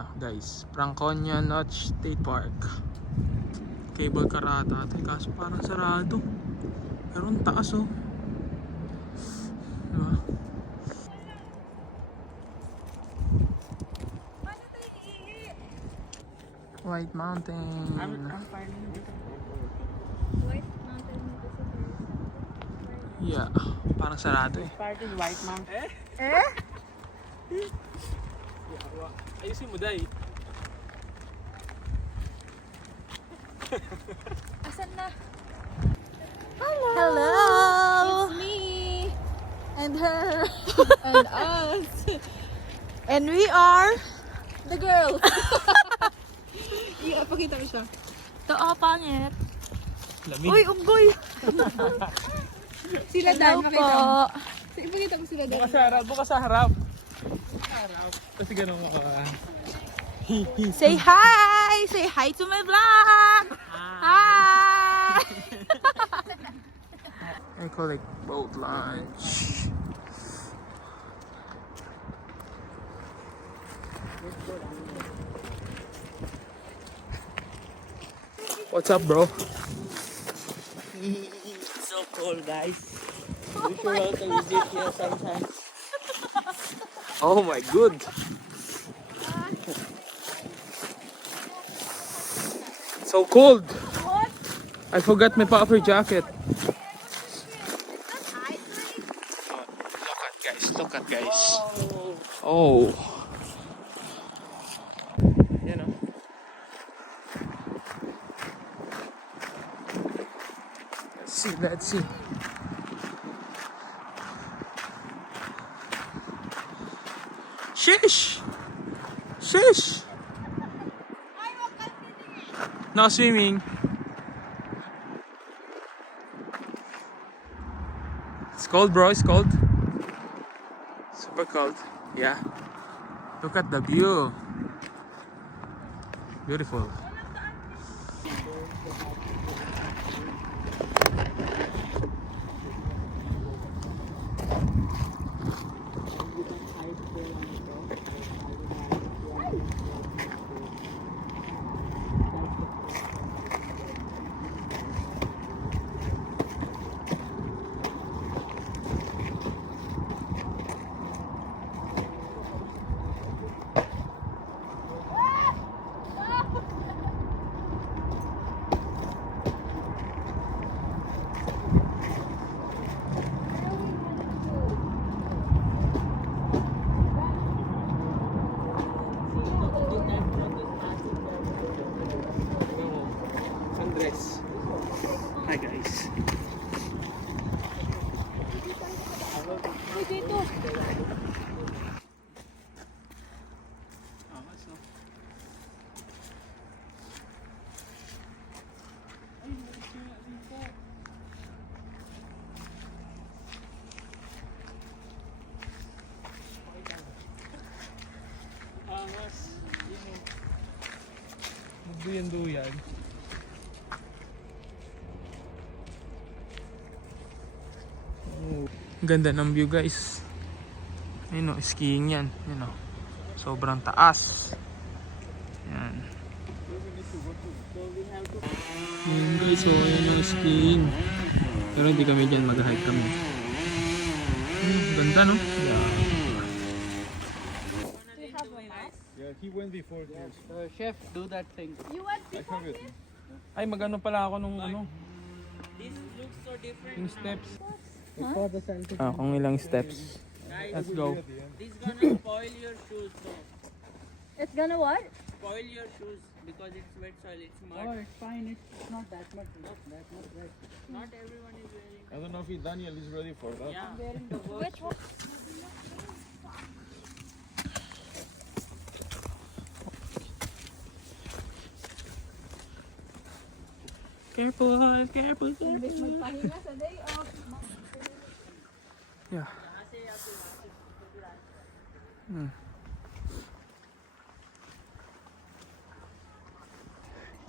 na guys, Franconia Notch State Park. Cable car ata ito, kaso parang sarado. Pero ang taas oh. Diba? White Mountain. White Mountain. Yeah, parang sarado eh. Part is White Mountain. Ayusin mo day. Asan na? Hello! It's me! And her. And us! And we are The girls! Pakita mo siya. the pangit. Lamig. Uy, unggoy! Sila Dan, Hello makita mo. po. Ipakita mo sila Dan. Bukas sa harap, bukas sa harap. Kasi ganun mo Say hi! Say hi to my vlog! Hi! I collect boat lunch. What's up, bro? So cold, guys. We should also visit here sometime. Oh my good. So cold. What? I forgot my puffer jacket. Look at guys. Oh. You know. Let's see. Shish! Shish! No swimming. It's cold, bro. It's cold. Super cold. Yeah. Look at the view. Beautiful. Andres. Hi guys. Uy, dito! Magduyan-duyan. Oh, ganda ng view guys. Ayun o, skiing yan. Ayun o, sobrang taas. Yan. Ayun guys, so ayun yung skiing. Pero hindi kami dyan, mag-hike kami. Ganda no? Yeah. Do you have a mask? Yeah, he went before this. Chef, do that thing. You went I before have it. him? Ay, magano pala ako nung ano, This looks so different. yung steps. For the selfie. Ah, kung ilang steps. Guys, Let's go. this gonna spoil your shoes. So, It's gonna what? spoil your shoes because it's wet soil. It's mud. Oh, it's fine. It's not that much. Not that much wet. Not everyone is wearing. I don't know if Daniel is ready for that. Yeah. Wearing the worst. Which one? Careful, careful, Imbes careful. magpahinga sa day off. Yeah.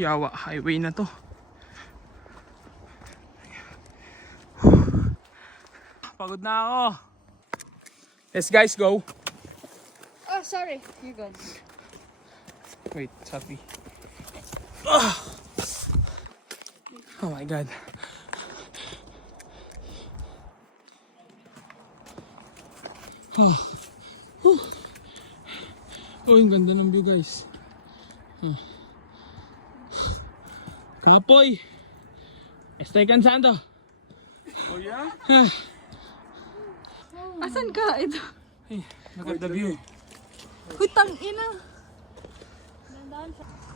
Yawa highway na to. Pagod na ako. Let's guys go. Oh, sorry. You're good. Wait, sorry. Ah! Oh my God. Oh. Oh, yung ganda ng view, guys. Oh. Kapoy! Estoy cansado. Oh yeah? Asan ka? Ito. Hey, look at the view. Hutang ina.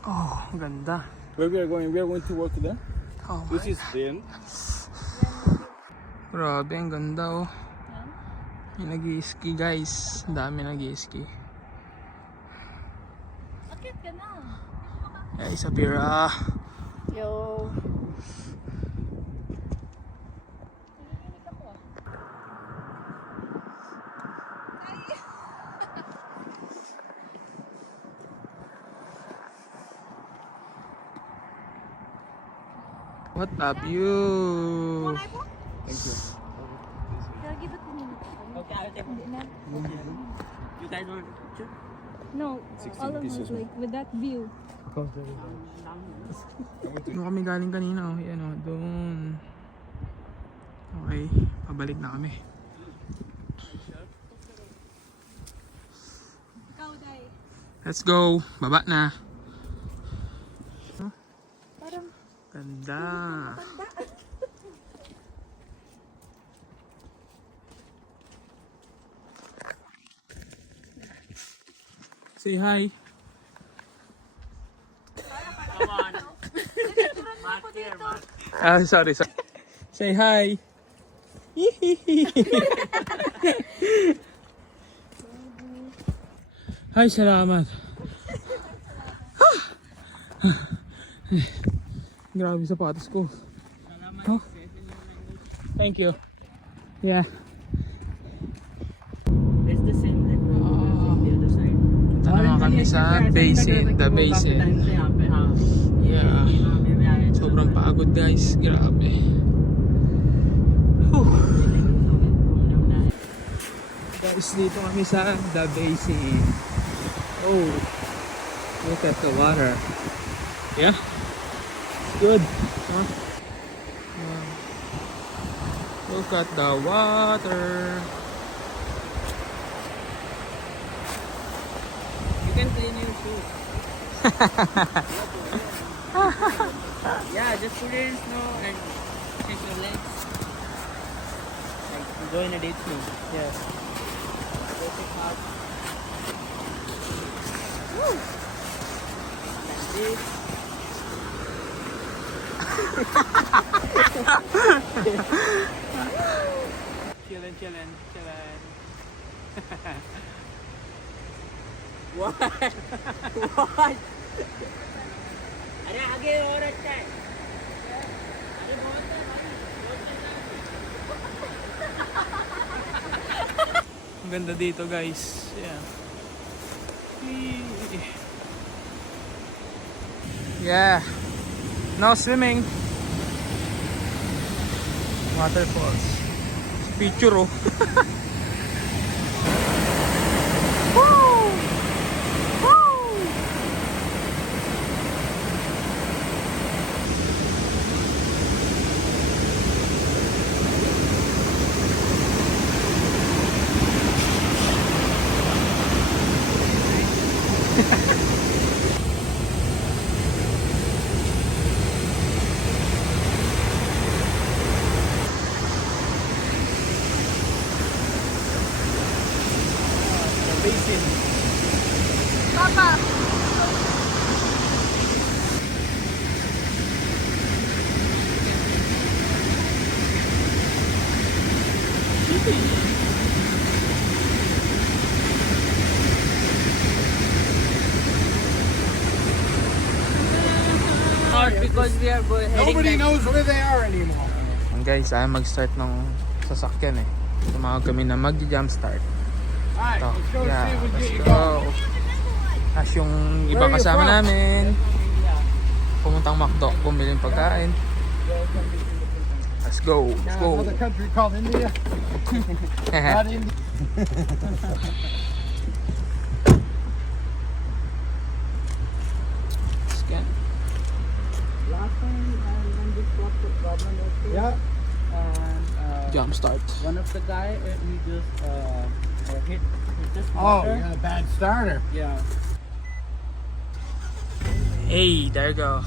Oh, ganda. Where we are going to walk there. Oh, This is the end. grabe, ang ganda oh. May nag-i-ski guys. Ang dami nag-i-ski. Akit ka na. Hey, Sapira. Yo. What a view. Okay, I'll take one. You guys want picture? No, all of us like with that view. Doon kami galing kanina oh. Yan oh, doon. Okay, pabalik na kami. Let's go. Baba na. Parang Ganda. Say hi. Come on. Mark here, Mark. Ah, sorry. Say hi. Hi, salamat. Grabe sapatos ko. Oh. Thank you. Yeah. It's the same like from the other side. Ito naman kami sa basin. The basin. Yeah. Sobrang pagod guys. Grabe. Whew. Guys, dito kami sa The Basin. Oh. Look at the water. Yeah. Good. Huh? Look at the water. You can clean your shoes. Yeah, just put it in snow and take your legs. Like go in a deep snow. Yeah. Go take hard. Woo! Like this. Chillin'. What? What? अरे आगे और अच्छा है अरे बहुत है Ang ganda dito guys. Yeah. Yeah. No swimming. Waterfalls. Picture oh. Basin. Papa. because we are going Nobody knows where they are anymore. Guys, ayaw mag-start ng sasakyan eh. Tumawag kami na mag-jump start. Alright, So, let's go yeah, see if we let's get you go. going. As yung ibang Where are you kasama from? namin, pumuntang McDo, bumili ng pagkain. Let's go, let's go. Another country called India. Not India. jump start. One of the guy, he just hit this Oh, motor. you got a bad starter. Yeah. Hey, there you go.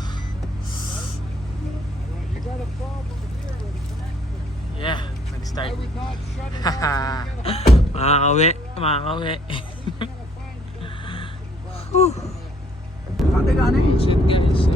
You got a problem here with the connection. Yeah, I nag-start. would not shut it Haha. off. Makakauwi, makakauwi. You gotta find Whew. Shit guys,